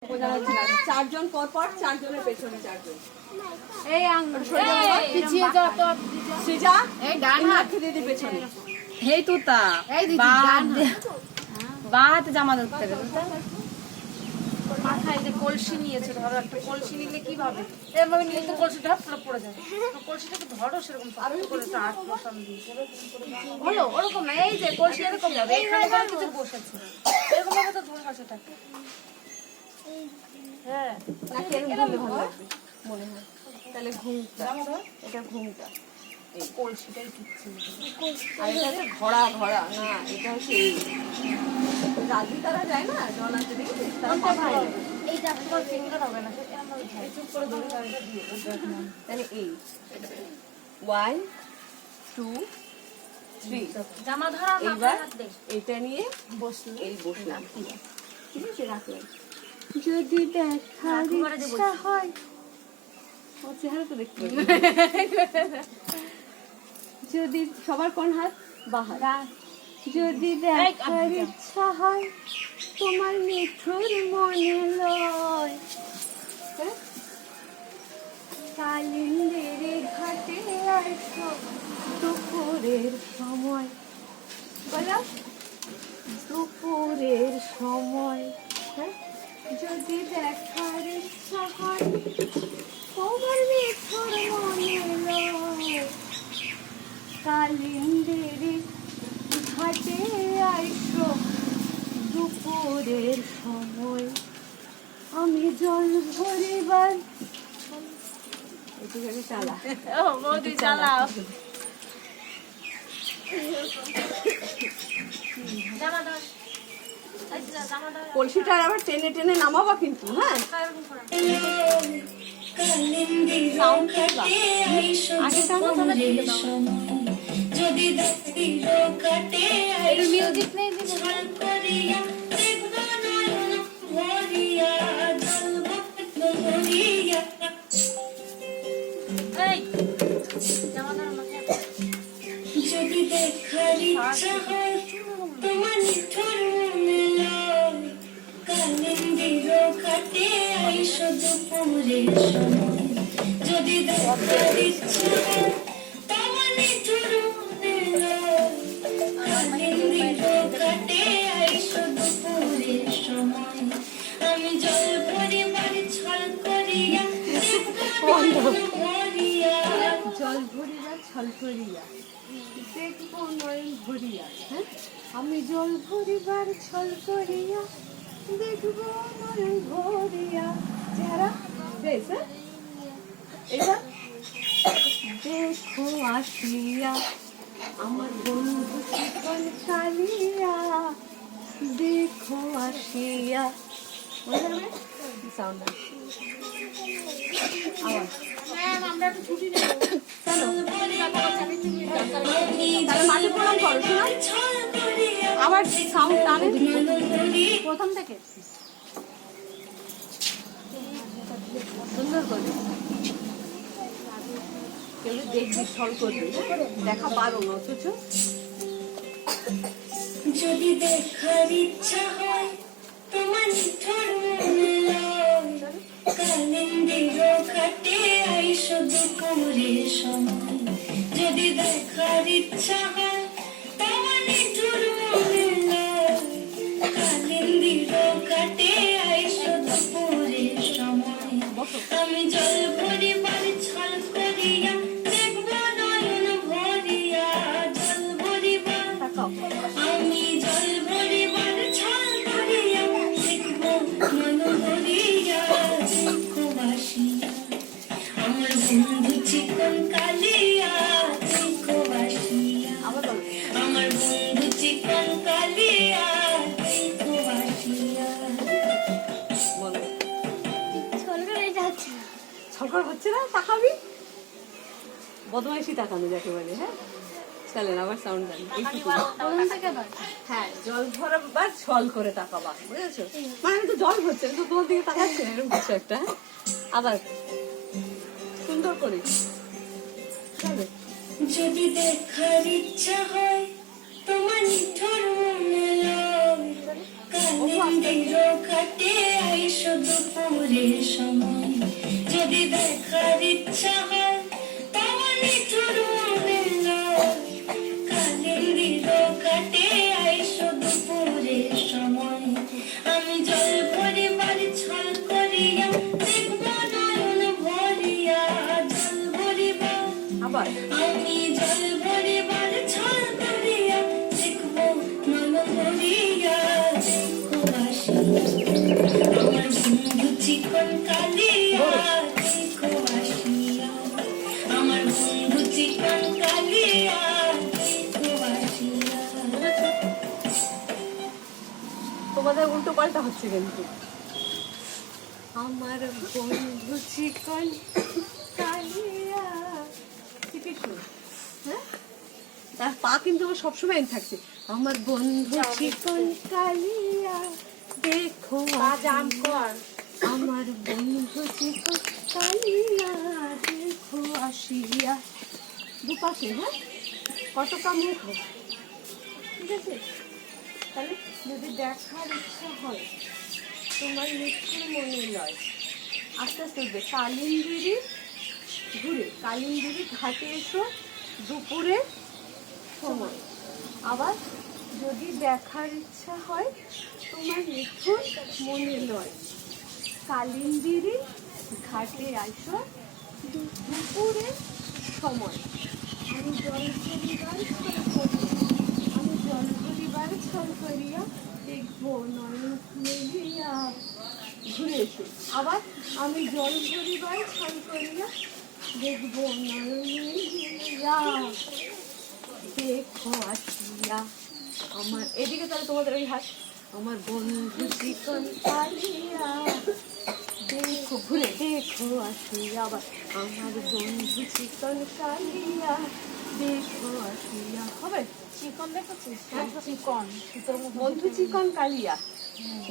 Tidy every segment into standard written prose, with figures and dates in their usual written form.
চারজন পর পর চারজনের পেছনে চারজন। এই পিছিয়ে যাও তো সৃজা, এই ডান হাত দিদি পেছনে। এই তুতা এই দিদি ডান হাত বা হাতে জামা ধরতে গেল মাথায় যে কলসি নিয়েছে, ধরো একটা কলসি নিলে কি ভাবে এরভাবে নিলে তো কলসিটা হাত পড়ে যায়। কলসিটাকে ধরো সেরকম শক্ত করে একটা হাত বসান দিয়ে হলো ওরকম না। এই যে কলসি এরকম যাবে, এখানে ধরো কিছু বসেছে এরকম ভাবে তো ধরবা সেটাকে। হ্যাঁ নাকি এরকম ধরলে ভালো লাগবে মনে হয়। তাহলে ঘুমটা, এটা ঘুমটা, এই কলসিটাই কিচ্ছু আর এটা হচ্ছে ঘোড়া ঘোড়া না, এটা হচ্ছে এই রাজি তারা যায় না জল আনতে দেখেছিস, তারা মাথায় নেয়। এইটা তোমার ফিঙ্গার হবে না, এরকম ভাবে চুপ করে ধরে তাহলে দিয়ে তাহলে এই 1 2 3 জামা ধরা এইবার হাত দে এটা নিয়ে বসলো এই বসলাম, ঠিক আছে রাখলাম। যদি দেখার ইচ্ছা হয় ওর চেহারা তো দেখতে পাচ্ছি। যদি সবার কোন হাত বাহার, যদি দেখার ইচ্ছা হয় তোমার মিঠুর মনে লয় হ্যাঁ? কালিন্দের ঘাটে আসো দুপুরের সময়, বলো দুপুরের সময় হ্যাঁ? যদি দেখার ইচ্ছা হয় তোমার মিঠুর মনে লয় কালিন্দের ঘাটে আইসো দুপুরের সময়, আমি জল ভরিবার একটুখানি চালা। ও বৌদি চালাও জামা ধর আচ্ছা জামা ধর কলসিটা আবার টেনে টেনে নামাবা কিন্তু, হ্যাঁ এরকম করে সাউন্ড করবা। আগে সাউন্ড তোমরা ঠিক দাও যদি কাটে একটু মিউজিক নেই দিবো করিয়া দেখব নয়ন ভরিয়া জলব ভরিয়া এই জামা ধর মাথায় যদি দেখার ইচ্ছা হয় তোমার নিঠুর মনে লয় কালিন্দির ঘাটে আইসো দুপুরের সময়, যদি দেখার ইচ্ছা হয় তোমার নিঠুর মনে লয় কালিন্দির ঘাটে আইসো দুপুরের সময়, আমি জল পরিবার ছল করিয়া দেখব নয়ন ভরিয়া জল ভরিয়া ছল করিয়া দেখবো নয়ন ভরিয়া, হ্যাঁ আমি জল ভরিবার ছল করিয়া দেখব নয়ন ভরিয়া চেহারা বেশ, হ্যাঁ এটা দেখো আসিয়া আমার বন্ধু চিকন কালিয়া, দেখো আসিয়া সাউন্ড ম্যাম আমরা একটু ছুটি নেব তাহলে মাঠে প্রণাম করো, শোনা আবার সাউন্ড টানে প্রথম থেকে সুন্দর করে কেউ দেখবি ছল করবি, দেখা পারো না অথচ যদি দেখার ইচ্ছা হয় তোমার নিঠুর মনে লয় কালিন্দির ঘাটে আইসো দুপুরের সময়, যদি দেখার ইচ্ছা হয় তোমার নিঠুর মনে লয় কালিন্দির ঘাটে আইসো দুপুরের সময়, আমি জল ভরিবার ছল করিয়া দেখব নয়ন ভরিয়া জল ভরিবার আমি জল ভরিবার ছল করিয়া দেখব মন ভরিয়া দুঃখ বাসিয়া আমার বন্ধু চিকন কালিয়া দুঃখ বাসিয়া আবার বলো আমার বন্ধু চিকন কালিয়া দুঃখ বাসিয়া বলো ছল করে যাচ্ছে ছলকর হচ্ছে না, তাকাবি বদমাইশি তাকানো যাকে বলে, হ্যাঁ চলেন আবার সাউন্ড দেন প্রথম থেকে বল হ্যাঁ জল ভরাবার ছল করে তাকাবা, বুঝেছো? মানে আমি তো জল ভরছে তো তোমার দিকে তাকাচ্ছি না, এরকম কিছু একটা, হ্যাঁ আবার সুন্দর করে চলো। যদি দেখার ইচ্ছা হয় তোমার নিঠুর মনে লয় কালিন্দির কাটে আইসো দুপুরের সময় যদি দেখার ইচ্ছা হয় তোমার নিঠুর মনের লয় কালিন্দির কাটে আইসো দুপুরের সময় আমি জল ভরিবার ছল করিয়া দেখব নয়ন ভরিয়া জল ভরিবা আবার আমি জল ভরিবার ছল করিয়া দেখব নয়ন ভরিয়া দেখো আসি আমার বন্ধু চিকন কালিয়া দেখো আসিয়া আমার বন্ধু চিকন কালিয়া দেখো আসিয়া তোমাদের উল্টো পাল্টা হচ্ছে কিন্তু। আমার বন্ধু চিকন কালিয়া শিখেছো? হ্যাঁ, তার পা কিন্তু আমার সবসময় থাকছে। আমার বন্ধু চিকন কালিয়া দেখো জাম কর আমার বন্ধু চিকন কালিয়া দেখো আসিয়া। দুপাশে, হ্যাঁ, কত কামড় হোক, ঠিক আছে? তাহলে যদি দেখার ইচ্ছা হয় তোমার নিশ্চয় মনে লয়, আস্তে আস্তে উঠবে। কালিন্দিরি ঘুরে কালিন্দিরি ঘাটে এসো দুপুরে সময়। আবার যদি দেখার ইচ্ছা হয় তোমার নিশ্চয় মনে লয়, কালিন্দিরি ঘাটে আসো দুপুরে সময়। আমি জল ভরিবার ছল করিয়া আমি জল ভরিবার ছল করিয়া দেখবো নয়ন মেলিয়া। ঘুরে এসো। আবার আমি জল ভরিবার ছল করিয়া দেখবো নয়ন মেলিয়া দেখো আসিয়া। আমার এদিকে তাহলে তোমাদের ওই হাত। আমার বন্ধু চিকন কালিয়া দেখো ঘুরে দেখো আসিয়া। আবার আমার বন্ধু চিকন কালিয়া দেখো আসিয়া। হবে? চিকন দেখেছিস চিকন শীতের মধ্যে বন্ধু চিকন কালিয়া,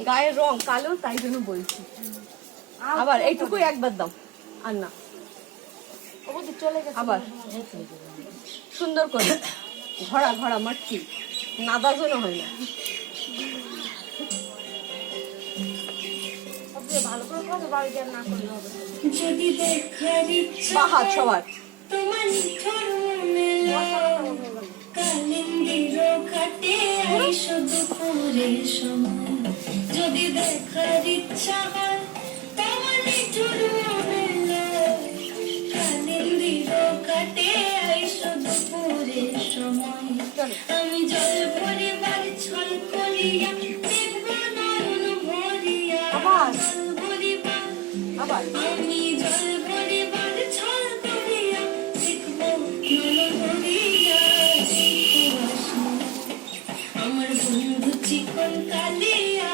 গায়ের রং কালো, তাই জন্য বলছি। আবার এইটুকুই একবার দাও, আর না। ও তো চলে গেছে আবার সুন্দর করে ঘোড়া ঘোড়া মারছি, নাদা যেন হয় না। সবচেয়ে ভালো করে খাওয়া বাড়ি আর না করলে হবে না। যদি দেখার ইচ্ছা বাহাত সবার তোমার নিঠুর মনে লয় কালিন্দির কাটে আইসো দুপুরের সময় যদি দেখার ইচ্ছা হয় তোমার নিঠুর মনে লয় কালিন্দির কাটে আইসো দুপুরের সময় আমি জল ভরিবার ছল করিয়া দেখব নয়ন ভরিয়া আবার। জল ভরিবা আবার আমি জল ভরিবার ছল করিয়া দেখব নয়ন ভরিয়া দেখো আসিয়া আমার বন্ধু চিকন কালিয়া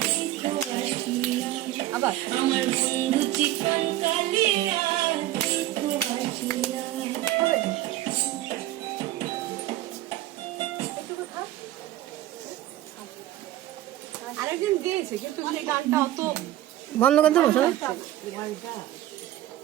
দেখো আসিয়া আবার আমার বন্ধু চিকন কালিয়া দেখো আসিয়া হবে। একটু থাক। আরেকজন গেয়েছে কিন্তু সেই গানটা অত বন্ধ করতে বসো। হচ্ছে না।